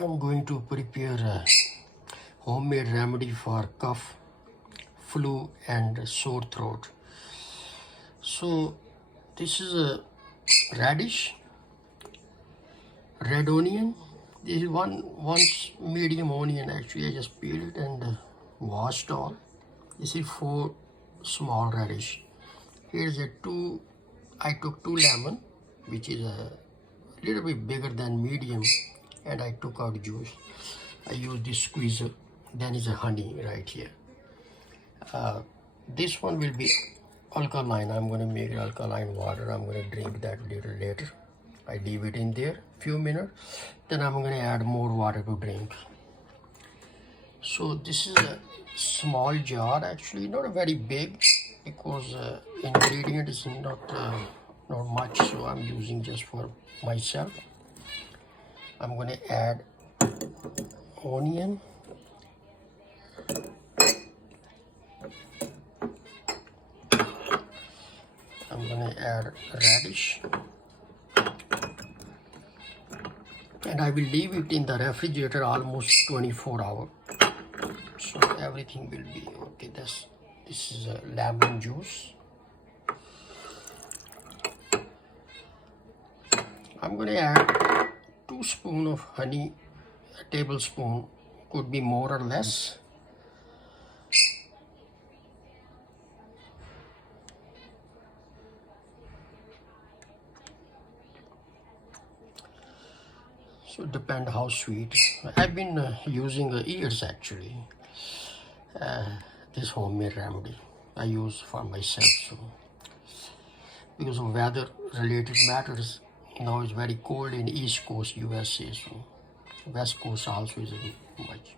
I'm going to prepare a homemade remedy for cough, flu and sore throat. So this is a radish, red onion. This is one medium onion. Actually I just peeled it and washed all. This is 4 small radish. Here's I took 2 lemon, which is a little bit bigger than medium, and I took out juice. I use this squeezer. Then is a honey right here. This one will be alkaline. I'm going to make alkaline water. I'm going to drink that little later. I leave it in there few minutes. Then I'm going to add more water to drink. So this is a small jar, actually not a very big, because ingredient is not much, so I'm using just for myself. I'm going to add onion, I'm going to add radish, and I will leave it in the refrigerator almost 24 hours. So everything will be okay. This is a lemon juice. I'm going to add 2 spoons of honey, a tablespoon, could be more or less. So depend how sweet. I've been using years actually. This homemade remedy I use for myself. So because of weather related matters, now it's very cold in East Coast USA, so West Coast also is a bit much.